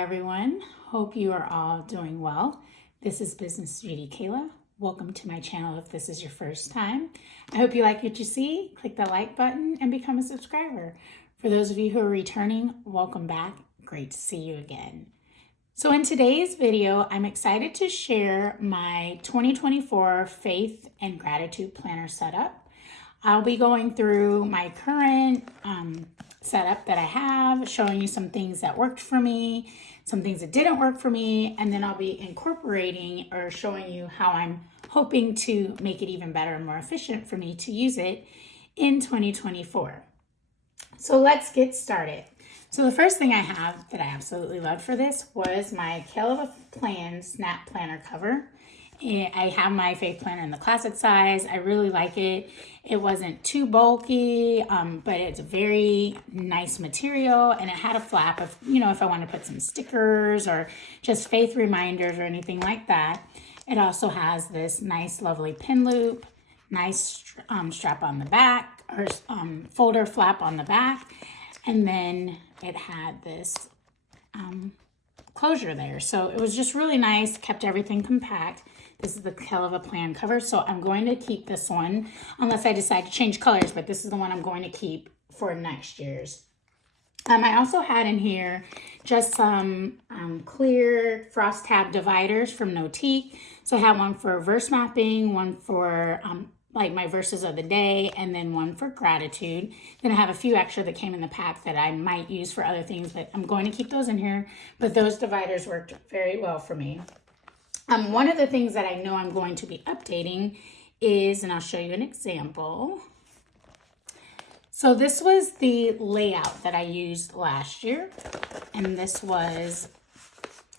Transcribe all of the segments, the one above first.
everyone. Hope you are all doing well. This is Business Beauty Kayla. Welcome to my channel if this is your first time. I hope you like what you see. Click the like button and become a subscriber. For those of you who are returning, welcome back. Great to see you again. So in today's video, I'm excited to share my 2024 Faith and Gratitude Planner setup. I'll be going through my current setup that I have, showing you some things that worked for me, some things that didn't work for me, and then I'll be incorporating or showing you how I'm hoping to make it even better and more efficient for me to use it in 2024. So let's get started. So the first thing I have that I absolutely loved for this was my Kellofaplan Snap Planner cover. I have my Faith Planner in the classic size. I really like it. It wasn't too bulky, but it's a very nice material, and it had a flap if I want to put some stickers or just faith reminders or anything like that. It also has this nice, lovely pin loop, nice strap on the back, or folder flap on the back, and then it had this closure there. So it was just really nice, kept everything compact. This is the Kellofaplan cover, so I'm going to keep this one unless I decide to change colors, but this is the one I'm going to keep for next year's. I also had in here just some Clearfrost tab dividers from Notiq. So I had one for verse mapping, one for like my verses of the day, and then one for gratitude. Then I have a few extra that came in the pack that I might use for other things, but I'm going to keep those in here. But those dividers worked very well for me. One of the things that I know I'm going to be updating is, and I'll show you an example. So this was the layout that I used last year, and this was,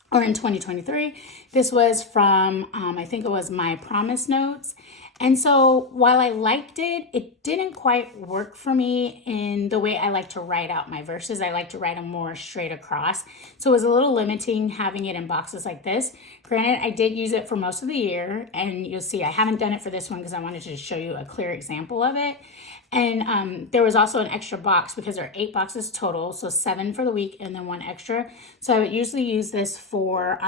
or in 2023, this was from, I think it was My Promise Notes. And so while I liked it, it didn't quite work for me in the way I like to write out my verses. I like to write them more straight across. So it was a little limiting having it in boxes like this. Granted, I did use it for most of the year, and you'll see I haven't done it for this one because I wanted to show you a clear example of it. And there was also an extra box because there are 8 boxes total, so 7 for the week and then 1 extra. So I would usually use this for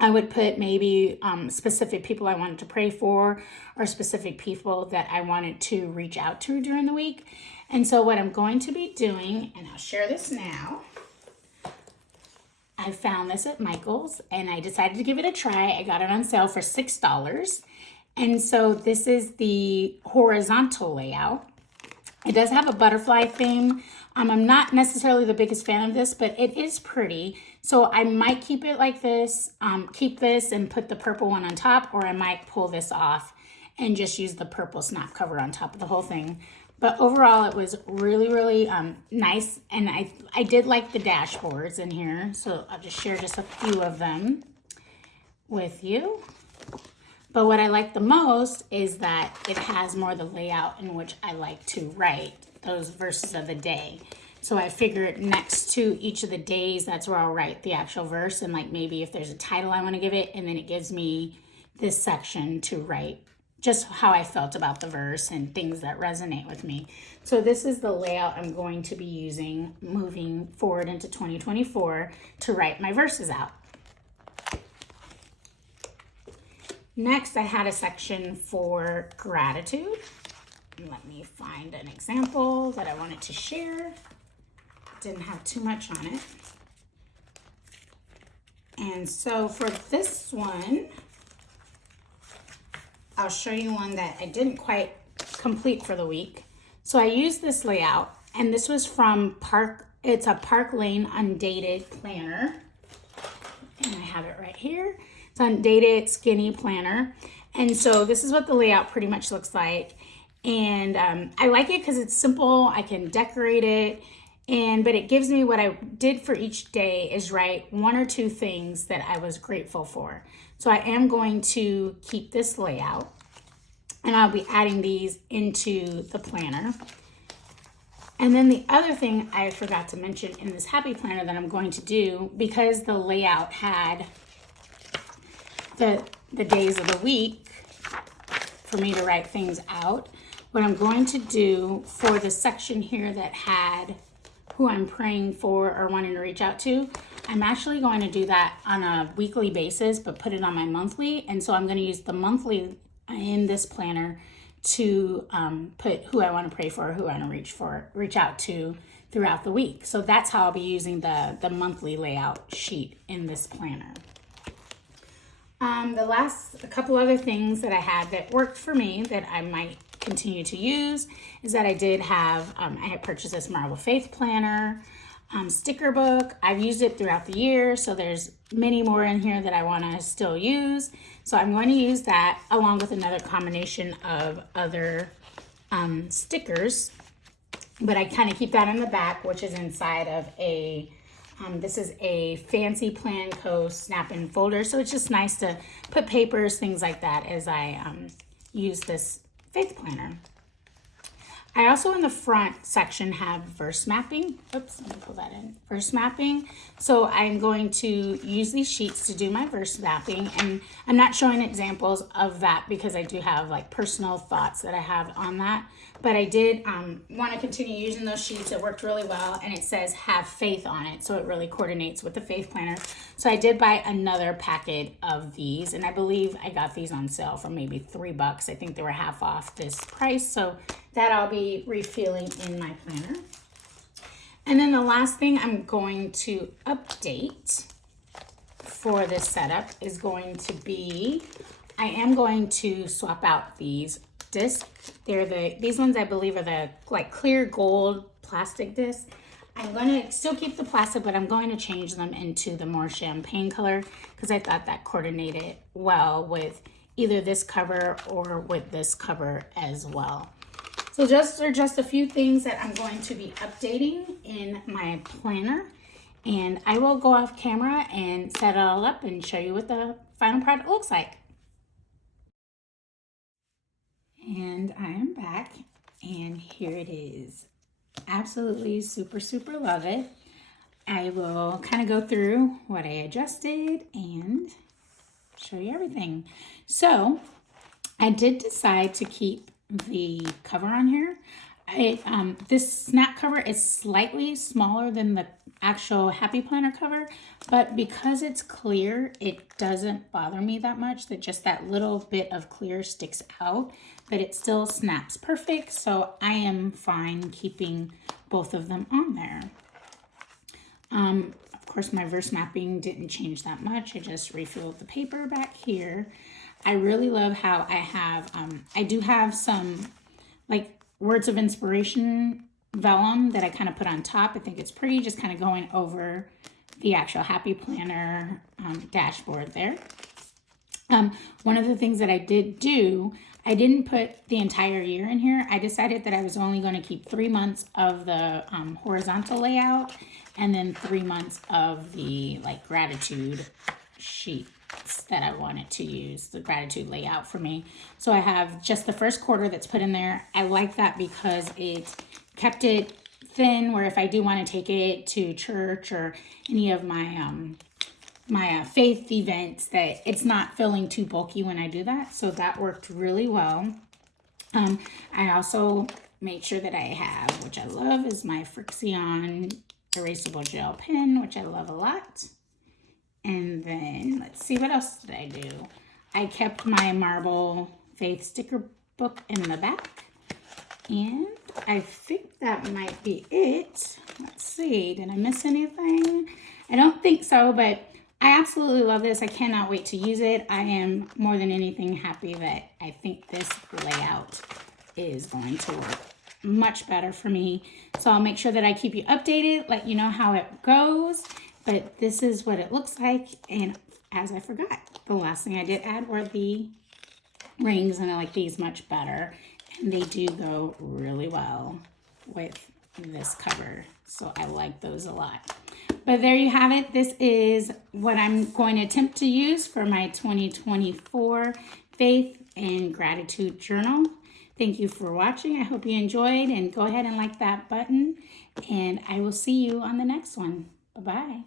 I would put maybe specific people I wanted to pray for, or specific people that I wanted to reach out to during the week. And so what I'm going to be doing, and I'll share this now, I found this at Michael's and I decided to give it a try. I got it on sale for $6. And so this is the horizontal layout. It does have a butterfly theme. I'm not necessarily the biggest fan of this, but it is pretty. So I might keep it like this, keep this and put the purple one on top, or I might pull this off and just use the purple snap cover on top of the whole thing. But overall, it was really, really nice. And I did like the dashboards in here. So I'll just share just a few of them with you. But what I like the most is that it has more the layout in which I like to write those verses of the day. So I figured next to each of the days, that's where I'll write the actual verse, and like maybe if there's a title I want to give it, and then it gives me this section to write just how I felt about the verse and things that resonate with me. So this is the layout I'm going to be using moving forward into 2024 to write my verses out. Next, I had a section for gratitude. Let me find an example that I wanted to share. Didn't have too much on it. And so for this one, I'll show you one that I didn't quite complete for the week. So I used this layout, and this was from it's a Park Lane undated planner. And I have it right here. It's undated skinny planner. And so this is what the layout pretty much looks like. And I like it because it's simple. I can decorate it. But it gives me what I did for each day is write 1 or 2 things that I was grateful for. So I am going to keep this layout, and I'll be adding these into the planner. And then the other thing I forgot to mention in this happy planner that I'm going to do, because the layout had the days of the week for me to write things out, what I'm going to do for the section here that had who I'm praying for or wanting to reach out to, I'm actually going to do that on a weekly basis, but put it on my monthly. And so I'm going to use the monthly in this planner to put who I want to pray for, who I want to reach out to throughout the week. So that's how I'll be using the monthly layout sheet in this planner. A couple other things that I had that worked for me that I might continue to use is that I did have, I had purchased this Marble Faith planner, Stickerbook. I've used it throughout the year, so there's many more in here that I want to still use. So I'm going to use that along with another combination of other stickers, but I kind of keep that in the back, which is inside of a this is a fancy Plan Co. snap-in folder, so it's just nice to put papers, things like that, as I use this faith planner. I also in the front section have verse mapping. Oops, let me pull that in. Verse mapping. So I'm going to use these sheets to do my verse mapping, and I'm not showing examples of that because I do have like personal thoughts that I have on that. But I did want to continue using those sheets. It worked really well, and it says have faith on it, so it really coordinates with the faith planner. So I did buy another packet of these, and I believe I got these on sale for maybe $3. I think they were half off this price, so that I'll be refilling in my planner. And then the last thing I'm going to update for this setup is going to be, I am going to swap out these discs. These ones I believe are the like clear gold plastic discs. I'm going to still keep the plastic, but I'm going to change them into the more champagne color because I thought that coordinated well with either this cover or with this cover as well. So those are just a few things that I'm going to be updating in my planner, and I will go off camera and set it all up and show you what the final product looks like. And I am back, and here it is. Absolutely super, super love it. I will kind of go through what I adjusted and show you everything. So I did decide to keep the cover on here. This snap cover is slightly smaller than the actual Happy Planner cover, but because it's clear, it doesn't bother me that much, that just that little bit of clear sticks out, but it still snaps perfect, so I am fine keeping both of them on there. Of course, my verse mapping didn't change that much. I just refilled the paper back here. I really love how I have, I do have some like words of inspiration vellum that I kind of put on top. I think it's pretty, just kind of going over the actual Happy Planner dashboard there. One of the things that I did do, I didn't put the entire year in here. I decided that I was only going to keep 3 months of the horizontal layout and then 3 months of the like gratitude sheet that I wanted to use, the gratitude layout for me. So I have just the first quarter that's put in there. I like that because it kept it thin, where if I do want to take it to church or any of my my faith events, that it's not feeling too bulky when I do that. So that worked really well. I also made sure that I have, which I love, is my FriXion erasable gel pen, which I love a lot. And then let's see, what else did I do? I kept my Marble Faith sticker book in the back, and I think that might be it. Let's see, did I miss anything? I don't think so, but I absolutely love this. I cannot wait to use it. I am more than anything happy that I think this layout is going to work much better for me. So I'll make sure that I keep you updated, let you know how it goes. But this is what it looks like. And as I forgot, the last thing I did add were the rings, and I like these much better. And they do go really well with this cover. So I like those a lot. But there you have it. This is what I'm going to attempt to use for my 2024 Faith and Gratitude Journal. Thank you for watching. I hope you enjoyed, and go ahead and like that button. And I will see you on the next one. Bye-bye.